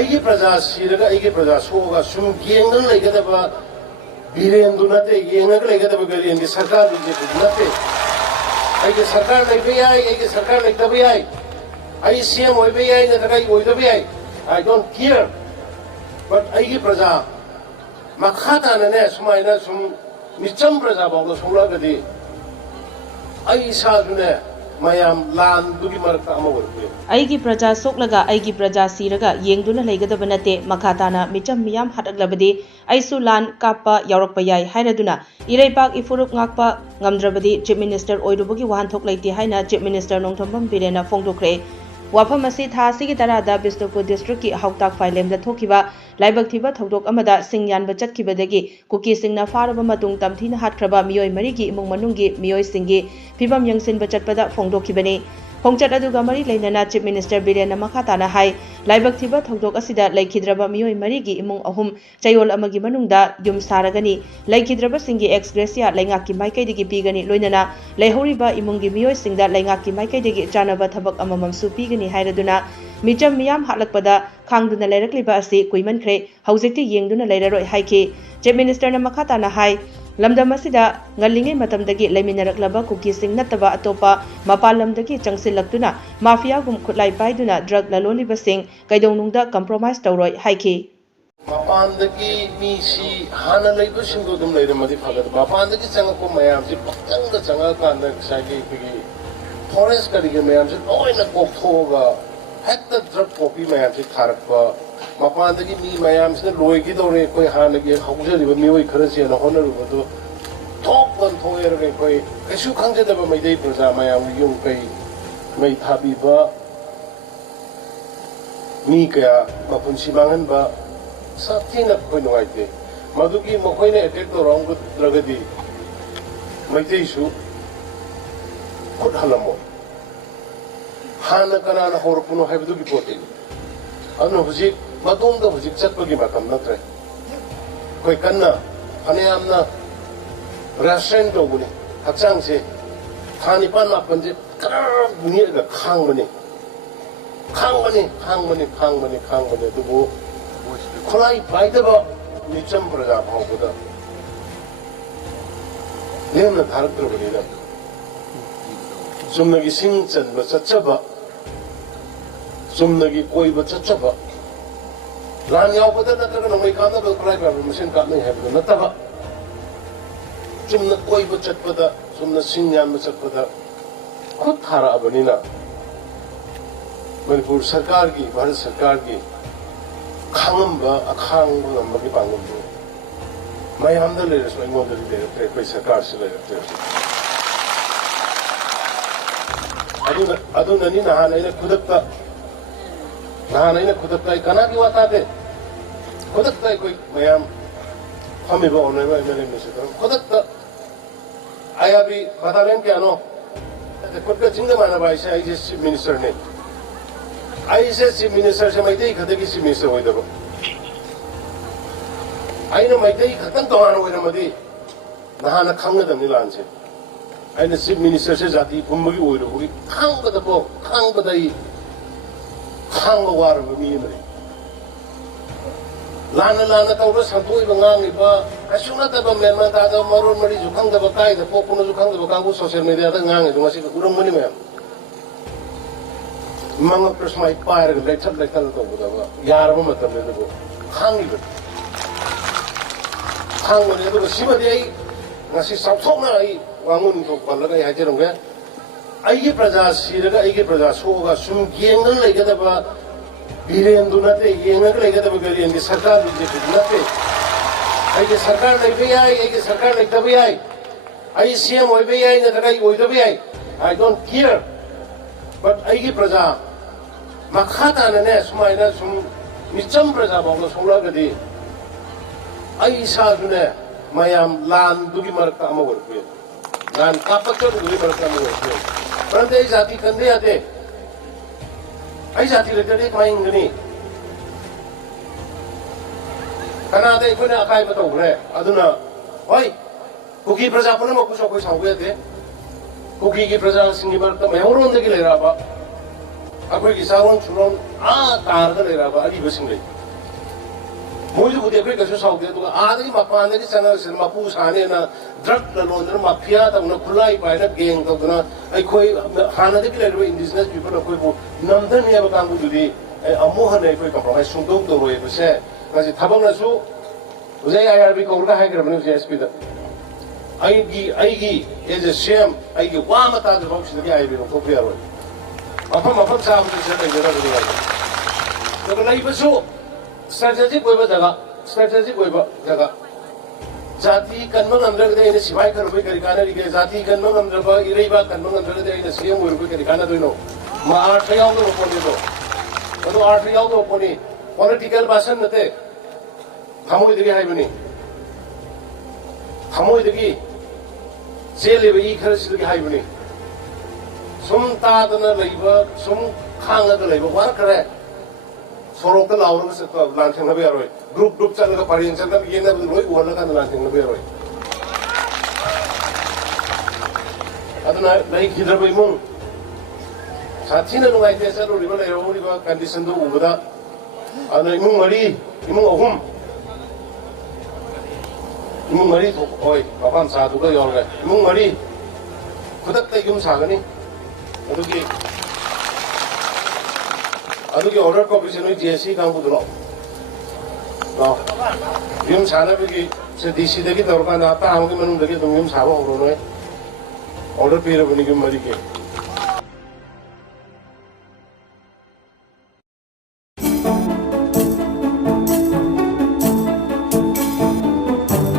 Aiki Praja Siraga, Aiki Praja Soga, Sum Yangan like the Biren do not take Yangan like the Bulgarian, the Sakar is nothing. I get Sakar like VI, I get Sakar like the VI. I see him with VI and the guy with the VI. I don't care. But Aiki Praja, Makhatana Nes, minus Micham Praja, the Solagadi. I saw Miyam, Laan, Aigi Praja Soklaga, Aigi Praja Siraga, Yengduna Legada Banate, Makhatana, Micham, Miyam, Hatlaklabadi, Eisu, Laan, Kappa, Yaorakpa, Hainaduna, Irepak, Ifuruk Ngakpa, Ngamdrabadi, Chief Minister Oidubuki, Wantok Lake Haina, Chief Minister Nongtombam Birena, Fongdokre, Wapamasi, Thasi, Tarada, Bistopur District, Hautak Filem, the Tokiva, Laibaktiva, Tokdok Amada, Singyan Bachat Kibadegi, Cookie Singna Farabama Tung Tamtina Hatkraba, Mio Mariki, Mumanungi, Mio Singi, Pibam Youngsin Bachatpada, Fongdokibani. Hongchat Adugamari Lainana Chief Minister Birena Makhatana Hai, Laibaktiva Tokdok Asida, Lake Hidraba Mio Marigi, Imung Ahum, Chayol Amagi Manunda, Yum Saragani, Lake Hidraba Singi ex Gracia, Langaki Maike de Pigani, Loinana, Lehoriba Imungi Mio Singa, Langaki Maike de Janaba Tabak Amam Supigani Hairaduna, Micham Miyam Hatlaklabada, Khangduna Leirakpani, Kuiman Cray, Hausiti Yengduna Leiroi Haiki, Chief Minister Makhatana Hai, Lamdamasida, Ngalingi Matamdagi, Leminaraklaba, Cookie Sing Nataba Atopa, Mapalamdagi, Changsilaktuna, Mafia Gum Kutlai Baiduna, Drug Laloli Basing, Kaidonunda, Compromise Tauroi, Haiki. Mapandagi, Misi, Hana Labor Single Dum Lady Madifaga, Mapandagi Sangapo Mayam, the Sangaka, the Sagi, Forest Kadigamayam, all in a Koktoga, had the drug copy Mayam, Karakwa. Mapandagi mi Mayam is the Loiki or Hanagi, Hauser, Mui Currency and Honorable Top one toy, Eisu Khangduna my day for Mayam, you pay, may Habiba Mika, Mapunsimangan, but something of Koinoite. Maduki Mokoina attacked the wrong with Dragadi. My Eisu Kut Halamo Hanakana Horpuno have to be put in. I know Huzik. Madung the Huzik Chatpagi Makam Natre. Koikana, Haneamna, Rasento Buni, Hatsangse, Hanipan Panjip, near the Khangduna. Khangduna, the book. Kolai Baidaba, Micham Praja Hokuda. Name the Taratra. Sumnagi Sings and Chachaba, Sumnagi Koi Chachaba. Laan Yaorakpa na talaga nang may kana ba private machine ka na have na taba. Sumna koi bachat pada, sumna sinyan bachat pada. खुद थारा बनी ना मणिपुर सरकार की भारत सरकार की खांगम बा अखांग बा की पांगम बा मैं हम दल ले रहे हैं मोदी ले रहे हैं कोई सरकार से ले रहे हैं अदु ननी नहा नहीं खुदकता इकना की बात आते खुदकता कोई मयाम हमें वो होने में मैंने मुझसे करूँ खुदकता आया भी बता लें क्या नो खुद का चिंता माना भाई से आई चीफ मिनिस्टर ने आई से चीफ मिनिस्टर से मैं तो ही खते की चीफ मिनिस्टर हुई दबो आई ना मैं तो ही खतन तो आना हुई ना मधी नहा न खांग दम नीलान से आई ना चीफ मिनिस्टर से जाती कुंभ की हुई रहोगी खांग बदबो खांग बदाई खांग वार बनी मरी लाना लाना तो वो संतोष बंगांगी बा ऐसा तब मैं मानता था मरोड़ मरी जुखांग दबा काय दबो पुनो जुखांग दबा काबू सोशल मीडिया तक गांगी तो मसी उड़म बनी में मंग प्रश्न पायर के लेक्चर तो बुधा यार वो मतलब ले दबो खांगी बट खांग बने तो सीमा दे आई नसी सब सोना आई वांगुन तो पल लगा यहाँ चलोगे आई प्रजा सीरगा आई प्रजा सोगा सुन गेंगल लेके दबा बिरेन दुनाते गेंगल लेके दबा बिरेन की सरकार भी दुनाते आई सरकार नहीं भी आई सरकार नहीं तभी आई आई सीएम वही भी आई न तक वही तभी आई I don't care but आई प्रजा Makhatana ne sumaina sum Micham praja bangla sola gadi Eisu ne Miyam Laan dugi marka amawar kuya Laan Kappa dugi marka amawar kuya Perante ai jati kande ate ai jati lekade main gani kana ate ikone akai batau gre aduna oi kuki praja puna mo kuso koi sauge ate kuki ki praja singi marka mehoron de ki lera ba अगर किसानों चुनाव तार का ले रहा है अभी बस नहीं मोइजुबुदि अखोइ कछु साउदे दुगा आदि मपानदि चंगरसिन मपु सानेना drug ललोंदर mafia तंगना खुलाई पाइना गेंग तंगना अखोइ हानदि लेरबो indigenous people अखोइबु नमदन याब कांगुदुदि अमोहन अखोइ compromise सुंदों तोरोय बसे गासि थाबंनासु उजै आईआरबी कौरगा हाइग्रबनि जेएसपी दा आईगी एज ए सेम आईगी वामा ताद बौसिदि आईबी रोखोपि यारोय मफम चाबदि से दैगरा दुगा तो लाइबसु strategic कोई जगह strategic कोई जगह जाति कन्मंग अंदर के इन्हें सिवाय कर रुपए करिकाना रिके जाति कन्मंग अंदर पर इरे बात कन्मंग अंदर के इन्हें सीएम रुपए करिकाना तो इनो माँ आठ याव तो रोपने तो आठ याव तो रोपने पॉलिटिकल भाषण नते खामोई दिखे है बनी खामोई दिखी जेल भी खर सिद्धि है बनी सुम तादना लाइबा सुम खांगा लाइबा वार करे सोरोक लाउरग से लांथेंग नबे यारोय ग्रुप चलगा पारियन चलगा येना लोय उरलगा लांथेंग नबे यारोय अदना लाई खिदरबो इमुंग साथिना नुगाइते चलुरिबा लेरोरिबा कंडीशन दो उबदा अदना इमुंग मरी तो ओय मफम सादुगा यावगा इमुंग मरी खुदक युम सागनी अदुगी ऑर्डर कॉपी से जेसी कांगु दुलो युम सानबगी से डीसी दगी तौरका ना ता हमगे मनुंग दगी तुम युम साबो होरो नोय ऑर्डर पेरबनि युम मरी के